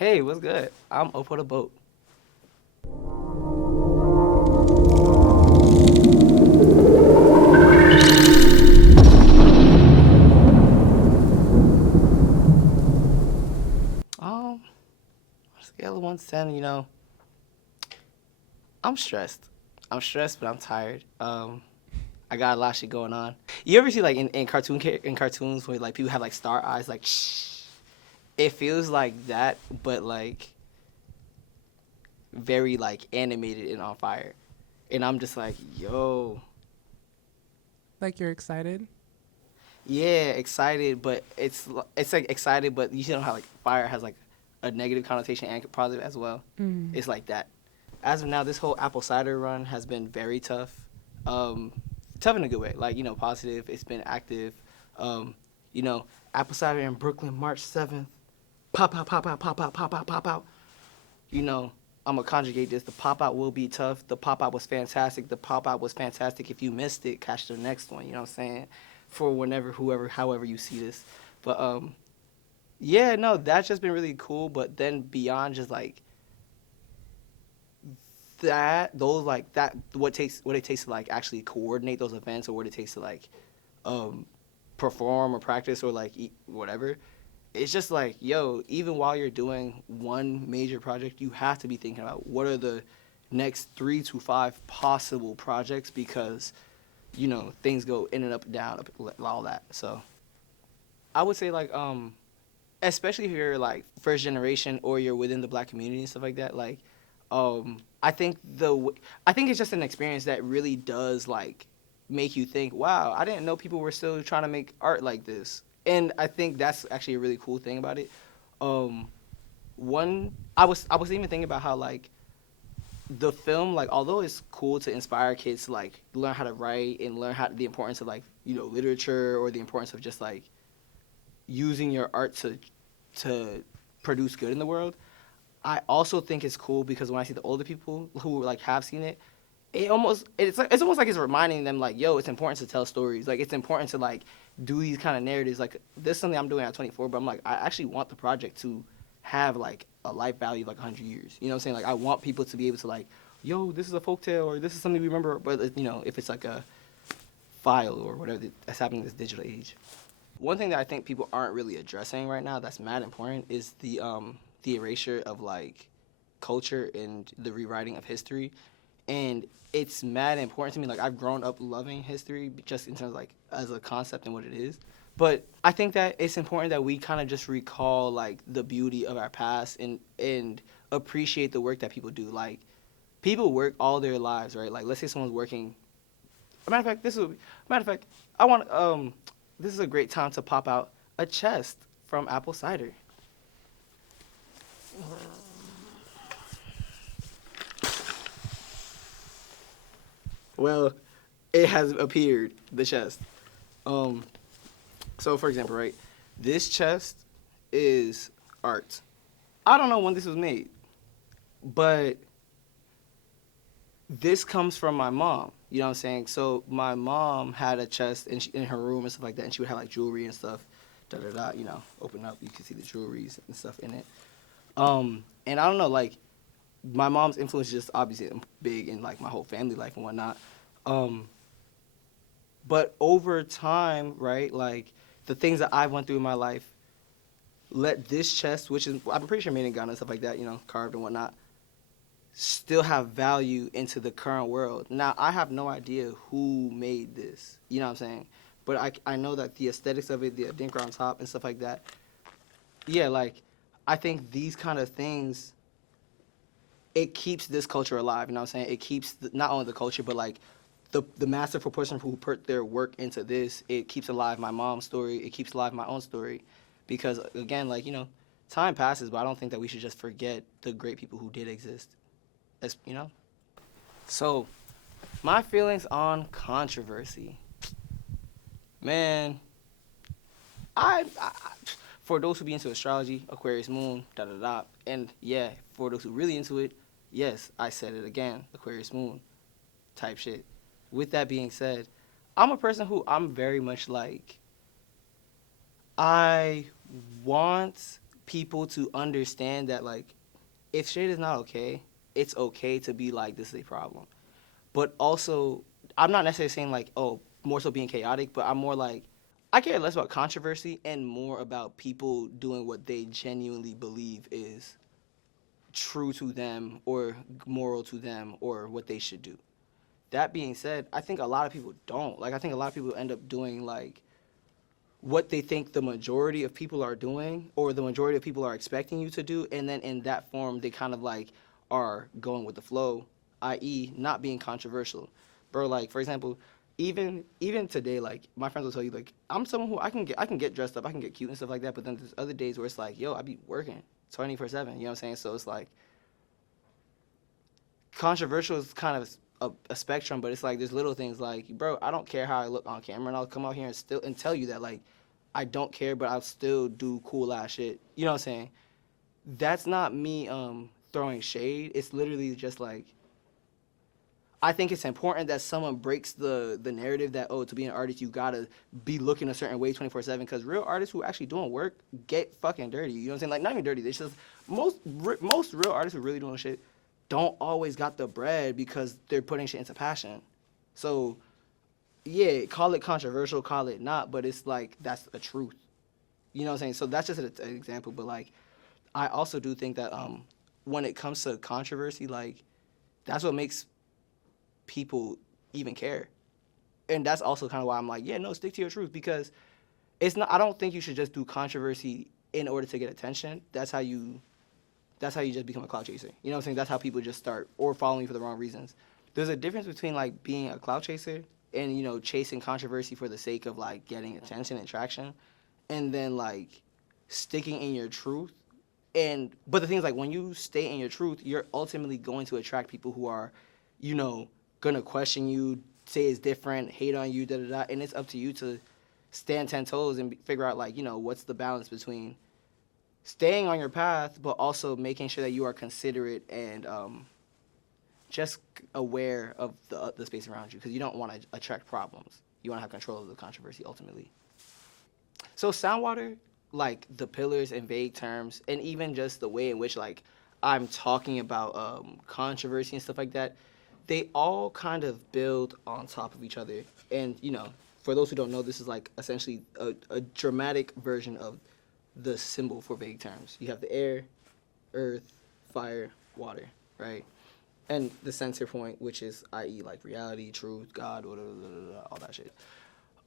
Hey, what's good? I'm Opo the Boat. On a scale of 1 to 10, I'm stressed. I'm stressed, but I'm tired. I got a lot of shit going on. You ever see like in cartoons where like people have like star eyes, like shh. It feels like that, but like very like animated and on fire. And I'm just like, yo, Like you're excited? yeah, excited, but it's like excited, but you know how like fire has like a negative connotation and positive as well. Mm. It's like that. As of now, this whole apple cider run has been very tough. Um, Tough in a good way, like positive. It's been active. Um, you know, apple cider in Brooklyn, March 7th. Pop out, pop out, pop out, pop out, pop out. You know, I'm gonna conjugate this. The pop out will be tough. The pop out was fantastic. The pop out was fantastic. If you missed it, catch the next one. You know what I'm saying? For whenever, whoever, however you see this. But yeah, no, that's just been really cool. But then beyond just like that, those like that, what it takes to like actually coordinate those events, or what it takes to like um perform or practice or like whatever. It's just like, yo, even while you're doing one major project, you have to be thinking about what are the next 3 to 5 possible projects, because things go in and up and down, all that. So I would say like especially if you're like first generation or you're within the black community and stuff like that, like I think I think it's just an experience that really does like make you think, wow, I didn't know people were still trying to make art like this. And I think that's actually a really cool thing about it. um One, I was even thinking about how like the film, like, although it's cool to inspire kids to like learn how to write and learn how the importance of like literature, or the importance of just like using your art to produce good in the world. I also think it's cool because when I see the older people who like have seen it, it's almost like it's reminding them like, yo, it's important to tell stories. Like it's important to like do these kind of narratives. Like this is something I'm doing at 24, but I'm like, I actually want the project to have like a life value of like 100 years. You know what I'm saying? Like I want people to be able to like, yo, this is a folktale, or this is something we remember. But if it's like a file or whatever that's happening in this digital age. One thing that I think people aren't really addressing right now that's mad important is the erasure of like culture and the rewriting of history. And it's mad important to me. Like I've grown up loving history just in terms of like as a concept and what it is. But I think that it's important that we kind of just recall like the beauty of our past, and appreciate the work that people do. Like people work all their lives, right? Like let's say someone's working. A matter of fact, matter of fact, I want this is a great time to pop out a chest from apple cider. Well, it has appeared, the chest. Um, so for example, right, this chest is art. I don't know when this was made, but this comes from my mom. You know what I'm saying? So my mom had a chest in her room and stuff like that, and she would have like jewelry and stuff. Da da da. Open up, you can see the jewelries and stuff in it. And I don't know, like my mom's influence is just obviously big in like my whole family life and whatnot. Um, but over time, right, like the things that I went through in my life, let this chest, which is I'm pretty sure made in Ghana and stuff like that, carved and whatnot, still have value into the current world. Now I have no idea who made this. You know what I'm saying? But I know that the aesthetics of it, the adinka on top and stuff like that. Yeah, like I think these kind of things, it keeps this culture alive. You know what I'm saying? It keeps not only the culture, but like the masterful person who put their work into this. It keeps alive my mom's story. It keeps alive my own story, because again, like time passes, but I don't think that we should just forget the great people who did exist. As you know. So my feelings on controversy, man. I for those who be into astrology, Aquarius moon, da da da, and yeah, for those who really into it, yes, I said it again, Aquarius moon type shit. With that being said, I'm a person who I'm very much like I want people to understand that like if shit is not okay, it's okay to be like this is a problem. But also, I'm not necessarily saying like, oh, more so being chaotic, but I'm more like I care less about controversy and more about people doing what they genuinely believe is true to them or moral to them or what they should do. That being said, I think a lot of people don't. Like I think a lot of people end up doing like what they think the majority of people are doing or the majority of people are expecting you to do, and then in that form they kind of like are going with the flow, i.e. not being controversial. Bro, like for example, even today, like my friends will tell you like I'm someone who I can get dressed up, I can get cute and stuff like that, but then there's other days where it's like, yo, I be working 24/7, you know what I'm saying? So it's like controversial is kind of a spectrum, but it's like there's little things like, bro, I don't care how I look on camera, and I'll come out here and still and tell you that like I don't care, but I'll still do cool ass shit. You know what I'm saying? That's not me throwing shade. It's literally just like I think it's important that someone breaks the narrative that oh, to be an artist you gotta be looking a certain way 24/7, because real artists who are actually doing work get fucking dirty. You know what I'm saying? Like not even dirty. It's just most real artists who really doing shit don't always got the bread because they're putting shit into passion. So yeah, call it controversial, call it not, but it's like that's a truth. You know what I'm saying? So that's just an example. But like I also do think that when it comes to controversy, like that's what makes people even care. And that's also kind of why I'm like, yeah, no, stick to your truth, because it's not I don't think you should just do controversy in order to get attention. That's how you just become a clout chaser. You know what I'm saying? That's how people just start or following you for the wrong reasons. There's a difference between like being a clout chaser and chasing controversy for the sake of like getting attention and traction, and then like sticking in your truth. And but the thing is like when you stay in your truth, you're ultimately going to attract people who are, you know, gonna question you, say it's different, hate on you, da da da. And it's up to you to stand 10 toes and figure out like what's the balance between staying on your path, but also making sure that you are considerate and just aware of the space around you, because you don't want to attract problems. You want to have control of the controversy ultimately. So sound water, like the pillars and vague terms, and even just the way in which like I'm talking about controversy and stuff like that, they all kind of build on top of each other. And for those who don't know, this is like essentially a dramatic version of the symbol for vague terms. You have the air, earth, fire, water, right? And the center point, which is i.e. like reality, truth, God, blah, blah, blah, blah, all that shit.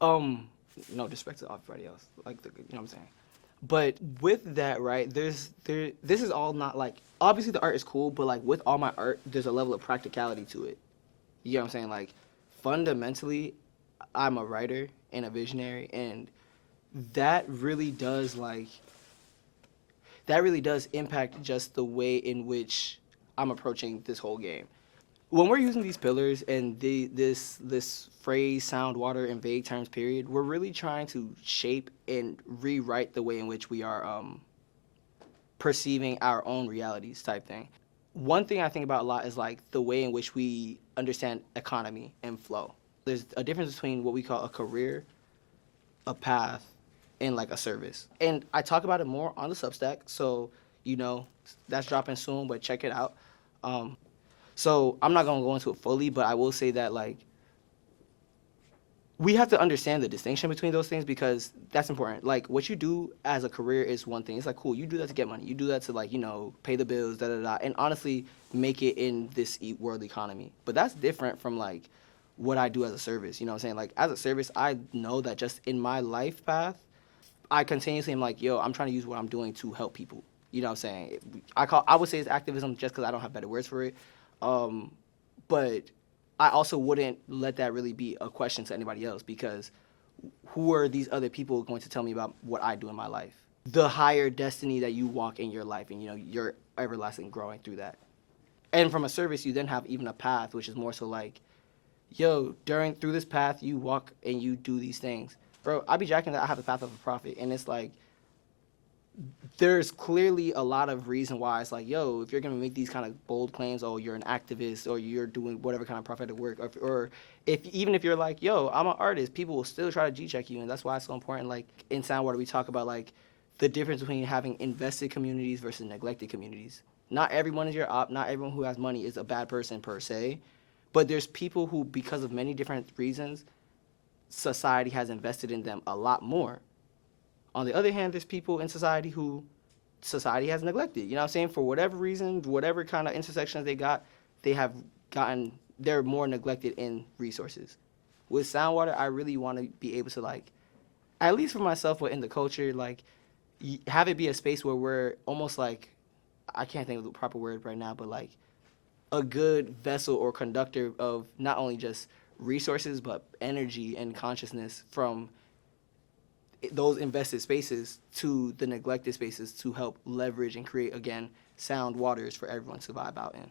No disrespect to everybody else, like you know what I'm saying. But with that, right, this is all not like obviously the art is cool, but like with all my art, there's a level of practicality to it. You know what I'm saying? Like fundamentally, I'm a writer and a visionary, and that really does impact just the way in which I'm approaching this whole game. When we're using these pillars and this phrase, sound, water, and vague terms, period, we're really trying to shape and rewrite the way in which we are perceiving our own realities, type thing. One thing I think about a lot is like the way in which we understand economy and flow. There's a difference between what we call a career, a path, and like a service. And I talk about it more on the Substack, so that's dropping soon, but check it out. So I'm not gonna go into it fully, but I will say that like we have to understand the distinction between those things, because that's important. Like what you do as a career is one thing. It's like cool, you do that to get money. You do that to like pay the bills, da da da, and honestly make it in this world economy. But that's different from like what I do as a service. You know what I'm saying? Like as a service, I know that just in my life path, I continuously am like, yo, I'm trying to use what I'm doing to help people. You know what I'm saying? I would say it's activism just because I don't have better words for it. But I also wouldn't let that really be a question to anybody else, because who are these other people going to tell me about what I do in my life? The higher destiny that you walk in your life, and you're everlasting growing through that. And from a service, you then have even a path, which is more so like, yo, through this path, you walk and you do these things. Bro, I be jacking that I have the path of a prophet, and it's like, there's clearly a lot of reason why it's like, yo, if you're going to make these kind of bold claims, oh, you're an activist, or you're doing whatever kind of prophetic work, or even if you're like, yo, I'm an artist, people will still try to G-check you, and that's why it's so important. Like, in Soundwater, we talk about, like, the difference between having invested communities versus neglected communities. Not everyone is your op. Not everyone who has money is a bad person per se, but there's people who, because of many different reasons, society has invested in them a lot more. On the other hand, there's people in society who society has neglected. You know what I'm saying? For whatever reason, whatever kind of intersections they got, they're more neglected in resources. With Soundwater, I really want to be able to, like, at least for myself, but in the culture, like, have it be a space where we're almost like, I can't think of the proper word right now, but like a good vessel or conductor of not only just resources, but energy and consciousness from those invested spaces to the neglected spaces to help leverage and create, again, sound waters for everyone to vibe out in.